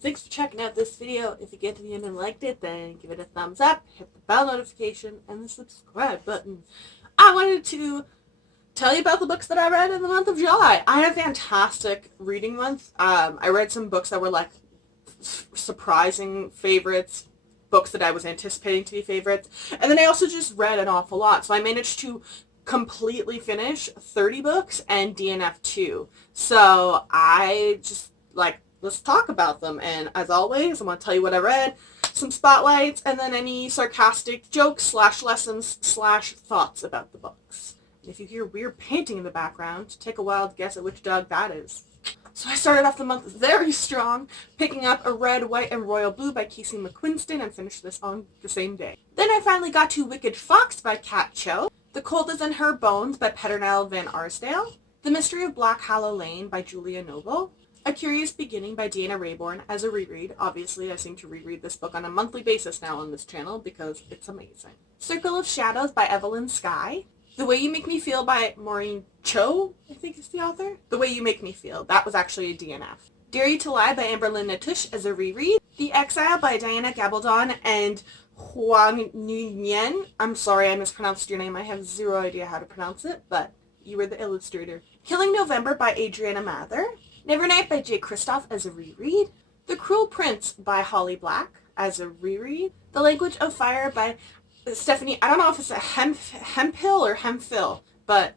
Thanks for checking out this video. If you get to the end and liked it, then give it a thumbs up, hit the bell notification, and the subscribe button. I wanted to tell you about the books that I read in the month of July. I had a fantastic reading month. I read some books that were like surprising favorites, books that I was anticipating to be favorites, and then I also just read an awful lot. So I managed to completely finish 30 books and DNF 2. So I just let's talk about them. And as always, I'm going to tell you what I read, some spotlights, and then any sarcastic jokes / lessons / thoughts about the books. And if you hear weird painting in the background, take a wild guess at which dog that is. So I started off the month very strong, picking up A Red, White, and Royal Blue by Casey McQuiston and finished this on the same day. Then I finally got to Wicked Fox by Kat Cho, The Cold is in Her Bones by Peternelle Van Arsdale, The Mystery of Black Hollow Lane by Julia Noble, A Curious Beginning by Deanna Raybourn as a reread. Obviously, I seem to reread this book on a monthly basis now on this channel because it's amazing. Circle of Shadows by Evelyn Skye, The Way You Make Me Feel by Maureen Cho, I think is the author. The Way You Make Me Feel. That was actually a DNF. Dare You to Lie by Amberlynn Natush as a reread. The Exile by Diana Gabaldon and Huang Nguyen. I'm sorry I mispronounced your name. I have zero idea how to pronounce it, but you were the illustrator. Killing November by Adriana Mather. Nevernight by Jay Kristoff as a reread. The Cruel Prince by Holly Black as a reread. The Language of Fire by Stephanie, I don't know if it's a Hemphill or Hemphill, but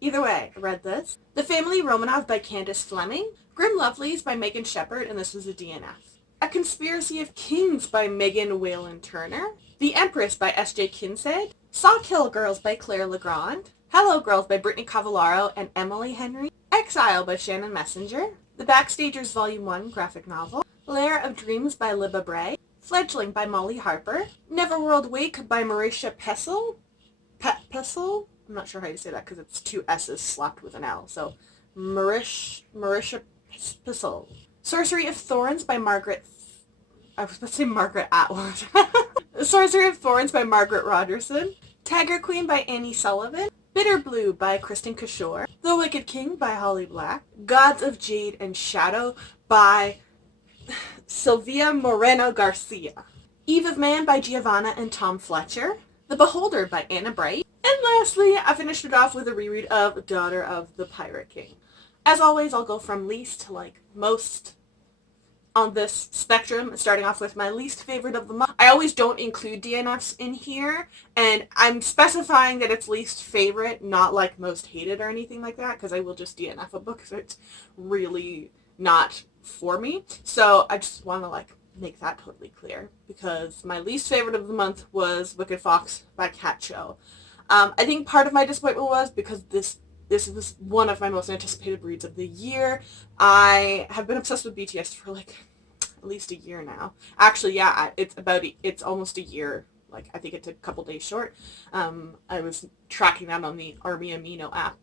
either way, I read this. The Family Romanov by Candace Fleming. Grim Lovelies by Megan Shepherd, and this was a DNF. A Conspiracy of Kings by Megan Whalen Turner. The Empress by S.J. Kinsey. Sawkill Girls by Claire Legrand. Hello Girls by Brittany Cavallaro and Emily Henry. Exile by Shannon Messenger. The Backstagers Volume 1 graphic novel. Lair of Dreams by Libba Bray. Fledgling by Molly Harper. Neverworld Wake by Marisha Pessel. Pessel? I'm not sure how you say that because it's two S's slapped with an L. So Marisha Pessel. Sorcery of Thorns by Margaret... I was about to say Margaret Atwood. Sorcery of Thorns by Margaret Rogerson. Tiger Queen by Annie Sullivan. Bitter Blue by Kristen Kishore. The Wicked King by Holly Black. Gods of Jade and Shadow by Sylvia Moreno Garcia. Eve of Man by Giovanna and Tom Fletcher. The Beholder by Anna Bright. And lastly, I finished it off with a reread of Daughter of the Pirate King. As always, I'll go from least to most on this spectrum, starting off with my least favorite of the month. I always don't include DNFs in here, and I'm specifying that it's least favorite, not like most hated or anything like that, because I will just DNF a book if it's really not for me. So I just want to make that totally clear, because my least favorite of the month was Wicked Fox by Kat Cho. I think part of my disappointment was because this was one of my most anticipated reads of the year. I have been obsessed with BTS for at least a year now. Actually, yeah, it's almost a year. I think it's a couple days short. I was tracking that on the Army Amino app.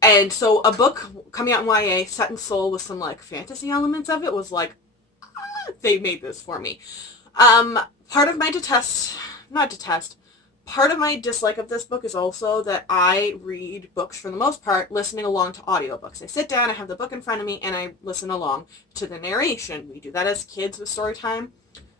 And so a book coming out in YA, set in Seoul with some fantasy elements of it was they made this for me. Part of my Part of my dislike of this book is also that I read books, for the most part, listening along to audiobooks. I sit down, I have the book in front of me, and I listen along to the narration. We do that as kids with story time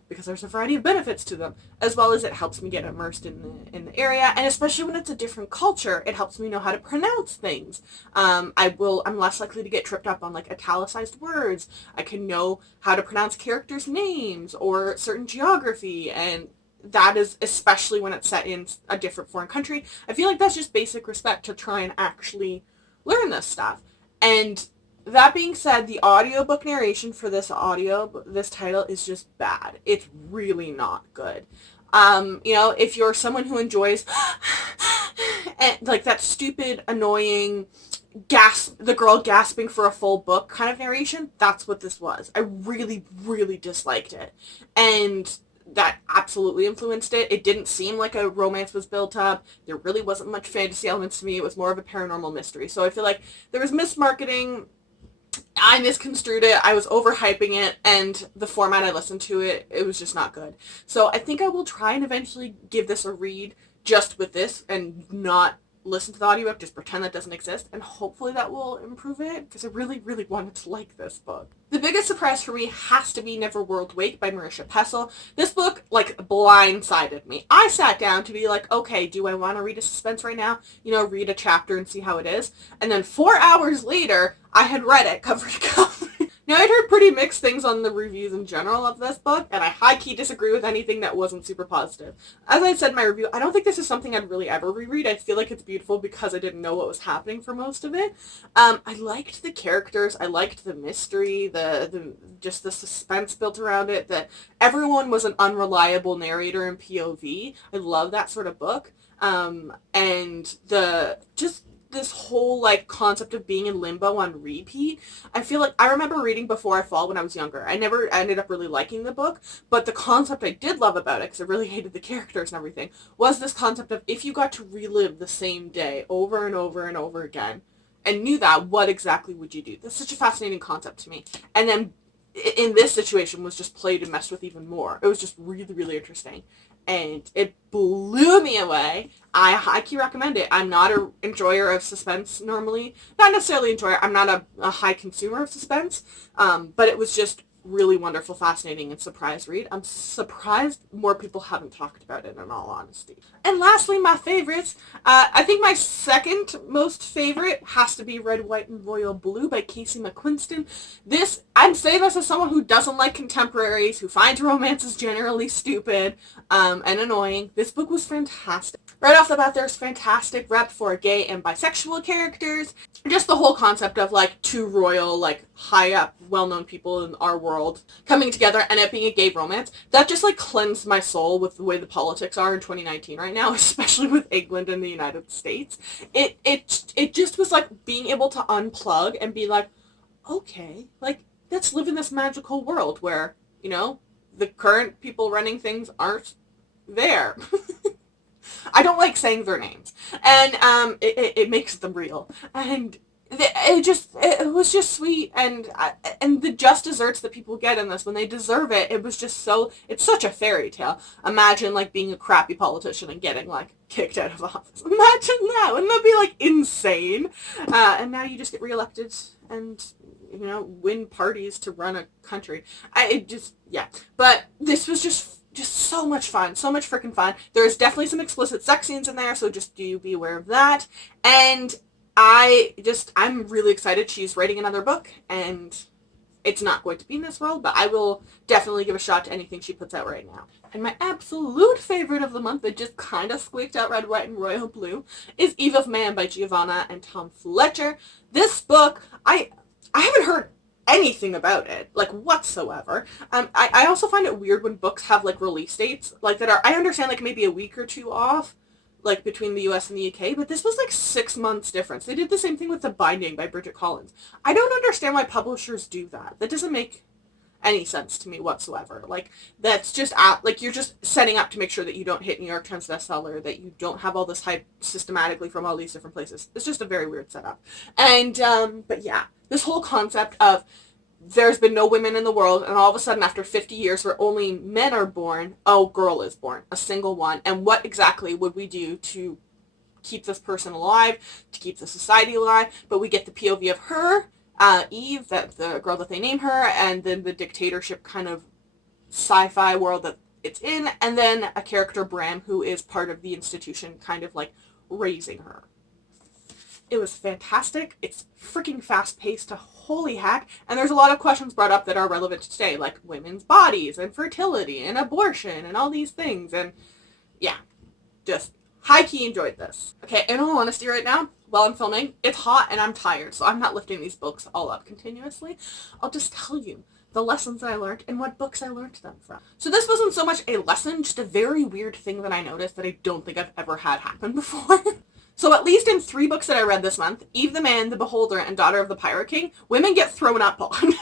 because there's a variety of benefits to them, as well as it helps me get immersed in the area, and especially when it's a different culture, it helps me know how to pronounce things. I'm less likely to get tripped up on italicized words. I can know how to pronounce characters' names or certain geography, and that is especially when it's set in a different foreign country. I feel like that's just basic respect to try and actually learn this stuff. And that being said, the audiobook narration for this title is just bad. It's really not good. If you're someone who enjoys that stupid, annoying the girl gasping for a full book kind of narration, that's what this was. I really, really disliked it. And that absolutely influenced it. It didn't seem like a romance was built up. There really wasn't much fantasy elements to me. It was more of a paranormal mystery. So I feel like there was mismarketing. I misconstrued it. I was overhyping it, and the format I listened to it was just not good. So I think I will try and eventually give this a read just with this and not listen to the audiobook, just pretend that doesn't exist, and hopefully that will improve it, because I really, really wanted to like this book. The biggest surprise for me has to be Neverworld Wake by Marisha Pessl. This book, like, blindsided me. I sat down to be like, okay, do I want to read a suspense right now? You know, read a chapter and see how it is. And then 4 hours later, I had read it cover to cover. Now, I'd heard pretty mixed things on the reviews in general of this book, and I high-key disagree with anything that wasn't super positive. As I said in my review, I don't think this is something I'd really ever reread. I feel like it's beautiful because I didn't know what was happening for most of it. I liked the characters. I liked the mystery, just the suspense built around it, that everyone was an unreliable narrator in POV. I love that sort of book. And this whole, like, concept of being in limbo on repeat. I feel like I remember reading Before I Fall when I was younger. I never ended up really liking the book, but the concept I did love about it, because I really hated the characters and everything, was this concept of if you got to relive the same day over and over and over again, and knew that, what exactly would you do? That's such a fascinating concept to me. And then in this situation was just played and messed with even more. It was just really, really interesting. And it blew me away. I highly recommend it. I'm not an enjoyer of suspense normally. Not necessarily enjoyer. I'm not a high consumer of suspense. But it was just really wonderful, fascinating, and surprise read. I'm surprised more people haven't talked about it, in all honesty. And lastly, my favorites. I think my second most favorite has to be Red, White, and Royal Blue by Casey McQuiston. I'm saying this as someone who doesn't like contemporaries, who finds romances generally stupid and annoying. This book was fantastic. Right off the bat, there's fantastic rep for gay and bisexual characters. Just the whole concept of, like, two royal, like, high-up, well-known people in our world coming together and it being a gay romance. That just, like, cleansed my soul with the way the politics are in 2019 right now, especially with England and the United States. It just was, like, being able to unplug and be like, okay, like, let's live in this magical world where, you know, the current people running things aren't there. I don't like saying their names, and it makes them real, and it was just sweet, and the just desserts that people get in this when they deserve it. It was just it's such a fairy tale. Imagine, like, being a crappy politician and getting, like, kicked out of office. Imagine that. Wouldn't that be, like, insane? And now you just get reelected and, you know, win parties to run a country. But this was just so much fun. So much freaking fun. There's definitely some explicit sex scenes in there, so just do be aware of that. And I'm really excited. She's writing another book, and it's not going to be in this world, but I will definitely give a shot to anything she puts out right now. And my absolute favorite of the month that just kind of squeaked out Red, White, and Royal Blue is Eve of Man by Giovanna and Tom Fletcher. This book, I haven't heard anything about it, like, whatsoever. I also find it weird when books have, like, release dates, like, that are, I understand, like, maybe a week or two off, like, between the US and the UK, but this was, like, 6 months difference. They did the same thing with The Binding by Bridget Collins. I don't understand why publishers do that. That doesn't make any sense to me whatsoever. Like, that's just, like, you're just setting up to make sure that you don't hit New York Times bestseller, that you don't have all this hype systematically from all these different places. It's just a very weird setup. And, but yeah, this whole concept of there's been no women in the world, and all of a sudden after 50 years where only men are born, a girl is born, a single one, and what exactly would we do to keep this person alive, to keep the society alive? But we get the POV of her, Eve, the girl that they name her, and then the dictatorship kind of sci-fi world that it's in, and then a character, Bram, who is part of the institution kind of, like, raising her. It was fantastic. It's freaking fast-paced to holy heck, and there's a lot of questions brought up that are relevant to today, like women's bodies and fertility and abortion and all these things, and yeah, just high-key enjoyed this. Okay, in all honesty right now, while I'm filming, it's hot and I'm tired, so I'm not lifting these books all up continuously. I'll just tell you the lessons that I learned and what books I learned them from. So this wasn't so much a lesson, just a very weird thing that I noticed that I don't think I've ever had happen before. So at least in 3 books that I read this month, Eve the Man, The Beholder, and Daughter of the Pirate King, women get thrown up on.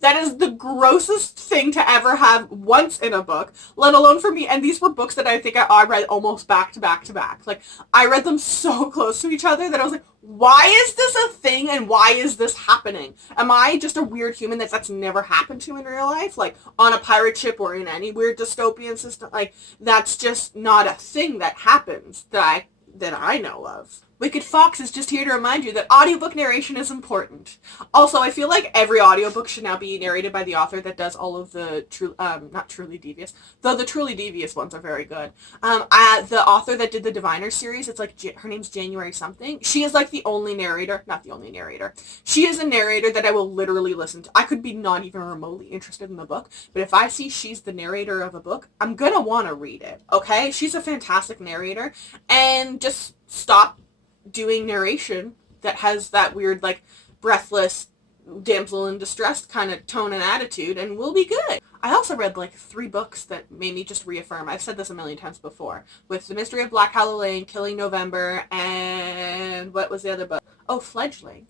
That is the grossest thing to ever have once in a book, let alone for me. And these were books that I think I read almost back to back to back. Like, I read them so close to each other that I was like, why is this a thing and why is this happening? Am I just a weird human that's never happened to in real life? Like, on a pirate ship or in any weird dystopian system? Like, that's just not a thing that happens that I know of. Wicked Fox is just here to remind you that audiobook narration is important. Also, I feel like every audiobook should now be narrated by the author that does all of the not Truly Devious, though the Truly Devious ones are very good. The author that did the Diviner series, it's like, her name's January something. She is like the only narrator, not the only narrator. She is a narrator that I will literally listen to. I could be not even remotely interested in the book, but if I see she's the narrator of a book, I'm gonna want to read it, okay? She's a fantastic narrator, and just stop doing narration that has that weird, like, breathless damsel in distress kind of tone and attitude, and we'll be good. I also read like 3 books that made me just reaffirm. I've said this a million times before. With The Mystery of Black Hollow Lane, Killing November, and what was the other book? Oh, Fledgling.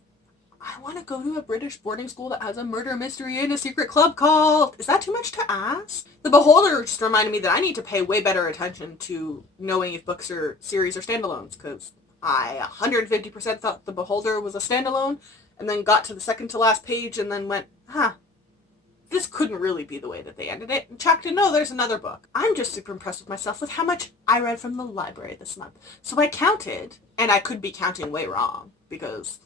I want to go to a British boarding school that has a murder mystery and a secret club cult. Is that too much to ask? The Beholder just reminded me that I need to pay way better attention to knowing if books or series are standalones, because I 150% thought The Beholder was a standalone, and then got to the second to last page and then went, this couldn't really be the way that they ended it, and checked and no, there's another book. I'm just super impressed with myself with how much I read from the library this month. So I counted, and I could be counting way wrong, because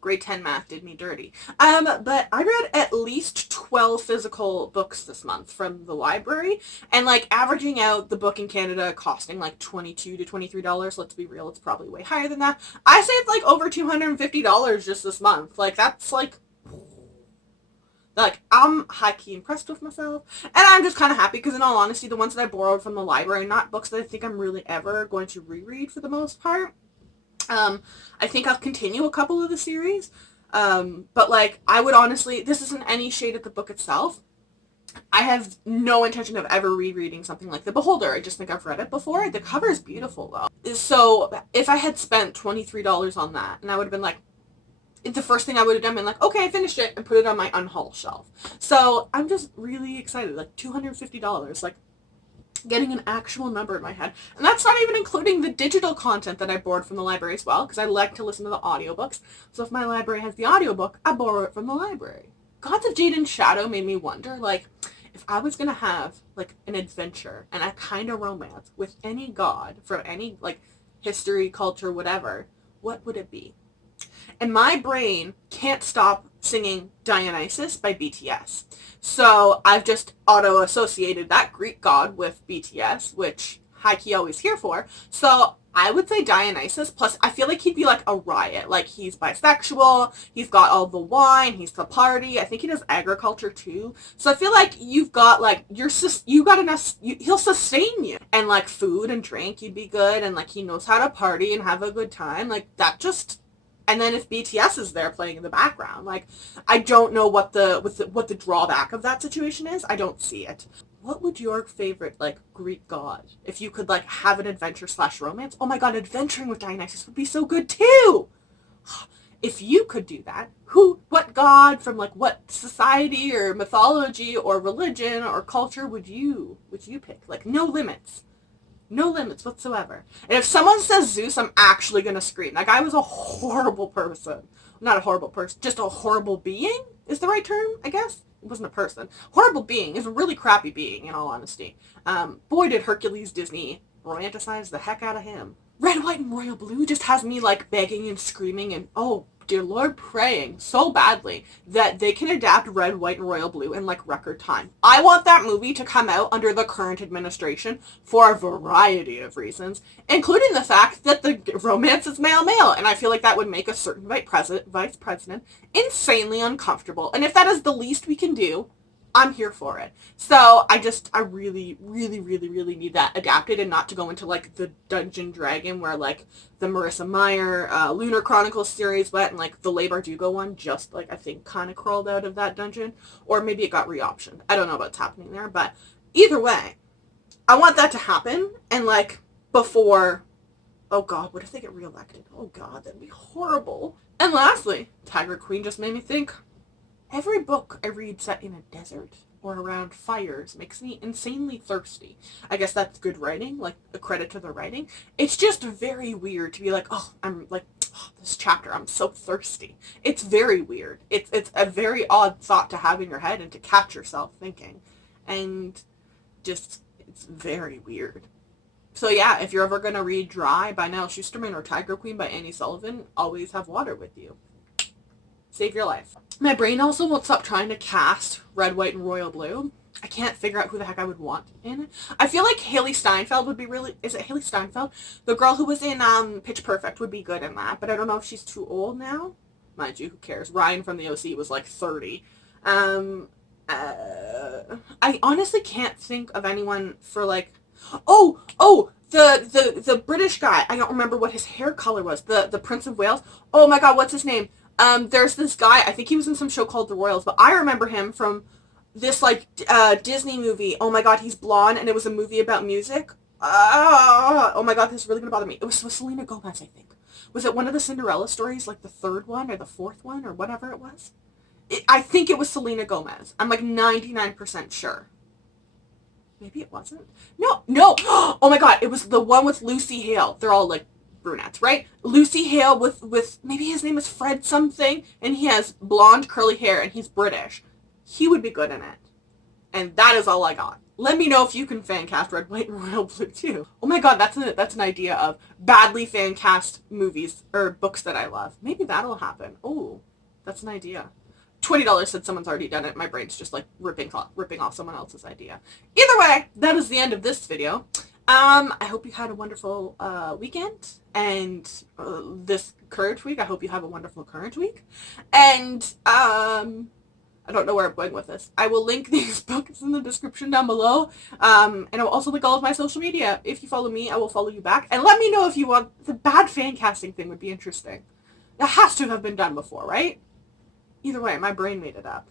grade 10 math did me dirty. But I read at least 12 physical books this month from the library, and like averaging out the book in Canada costing like $22 to $23. Let's be real, it's probably way higher than that. I saved like over $250 just this month. Like, that's like, I'm high-key impressed with myself, and I'm just kind of happy because, in all honesty, the ones that I borrowed from the library are not books that I think I'm really ever going to reread for the most part. I think I'll continue a couple of the series, but, like, I would honestly, this isn't any shade at the book itself. I have no intention of ever rereading something like The Beholder. I just think I've read it before. The cover is beautiful, though. So, if I had spent $23 on that, and I would have been like, the first thing I would have done been like, okay, I finished it, and put it on my unhaul shelf. So I'm just really excited, like $250, like getting an actual number in my head. And that's not even including the digital content that I borrowed from the library as well, because I like to listen to the audiobooks. So if my library has the audiobook, I borrow it from the library. Gods of Jade and Shadow made me wonder, like, if I was going to have, like, an adventure and a kind of romance with any god from any, like, history, culture, whatever, what would it be? And my brain can't stop singing Dionysus by BTS. So I've just auto-associated that Greek god with BTS, which high-key always here for. So I would say Dionysus, plus I feel like he'd be like a riot. Like, he's bisexual, he's got all the wine, he's the party. I think he does agriculture too. So I feel like you've got like, you got enough, he'll sustain you. And like food and drink, you'd be good. And like, he knows how to party and have a good time. Like, that just... And then if BTS is there playing in the background, like, I don't know what the drawback of that situation is. I don't see it. What would your favorite, like, Greek god, if you could, like, have an adventure / romance? Oh my god, adventuring with Dionysus would be so good too! If you could do that, what god from, like, what society or mythology or religion or culture would you pick? Like, no limits. No limits whatsoever. And if someone says Zeus, I'm actually going to scream. That guy was a horrible person. Not a horrible person, just a horrible being is the right term, I guess. It wasn't a person. Horrible being is a really crappy being, in all honesty. Boy, did Hercules Disney romanticize the heck out of him. Red, White, and Royal Blue just has me, like, begging and screaming and, oh, dear Lord, praying so badly that they can adapt Red, White, and Royal Blue in, like, record time. I want that movie to come out under the current administration for a variety of reasons, including the fact that the romance is male-male, and I feel like that would make a certain vice president insanely uncomfortable. And if that is the least we can do, I'm here for it. So I really, really, really, really need that adapted, and not to go into, like, the Dungeon Dragon where, like, the Marissa Meyer Lunar Chronicles series went, and, like, the Le Bardugo one just, like, I think kind of crawled out of that dungeon. Or maybe it got re-optioned. I don't know what's happening there, but either way, I want that to happen, and, like, before... Oh god, what if they get reelected? Oh god, that'd be horrible. And lastly, Tiger Queen just made me think... Every book I read set in a desert or around fires makes me insanely thirsty. I guess that's good writing, like, a credit to the writing. It's just very weird to be like, oh, I'm like, oh, this chapter, I'm so thirsty. It's very weird. It's a very odd thought to have in your head and to catch yourself thinking. And just, it's very weird. So yeah, if you're ever going to read Dry by Niall Schusterman or Tiger Queen by Annie Sullivan, always have water with you. Save your life. My brain also won't stop trying to cast Red, White, and Royal Blue. I can't figure out who the heck I would want in it. I feel like Haley Steinfeld would be really... Is it Haley Steinfeld? The girl who was in Pitch Perfect would be good in that, but I don't know if she's too old now. Mind you, who cares? Ryan from the OC was like 30. I honestly can't think of anyone for like... the British guy. I don't remember what his hair color was. The Prince of Wales. Oh my god, what's his name? There's this guy, I think he was in some show called The Royals, but I remember him from this, like, Disney movie. Oh my god, he's blonde, and it was a movie about music. Oh my god, this is really gonna bother me. It was with Selena Gomez, I think. Was it one of the Cinderella stories, like the third one, or the fourth one, or whatever it was? I think it was Selena Gomez. I'm, like, 99% sure. Maybe it wasn't? No! Oh my god, it was the one with Lucy Hale. They're all, like, brunettes, right? Lucy Hale with maybe his name is Fred something, and he has blonde curly hair, and he's British. He would be good in it. And that is all I got. Let me know if you can fan cast Red, White, and Royal Blue too. Oh my god, that's an idea of badly fan cast movies or books that I love. Maybe that'll happen. Oh, that's an idea. $20 said someone's already done it. My brain's just like ripping off someone else's idea. Either way, that is the end of this video. I hope you had a wonderful weekend, and this current week. I hope you have a wonderful current week. And I don't know where I'm going with this. I will link these books in the description down below. And I will also link all of my social media. If you follow me, I will follow you back. And let me know if you want... The bad fan casting thing would be interesting. That has to have been done before, right? Either way, my brain made it up.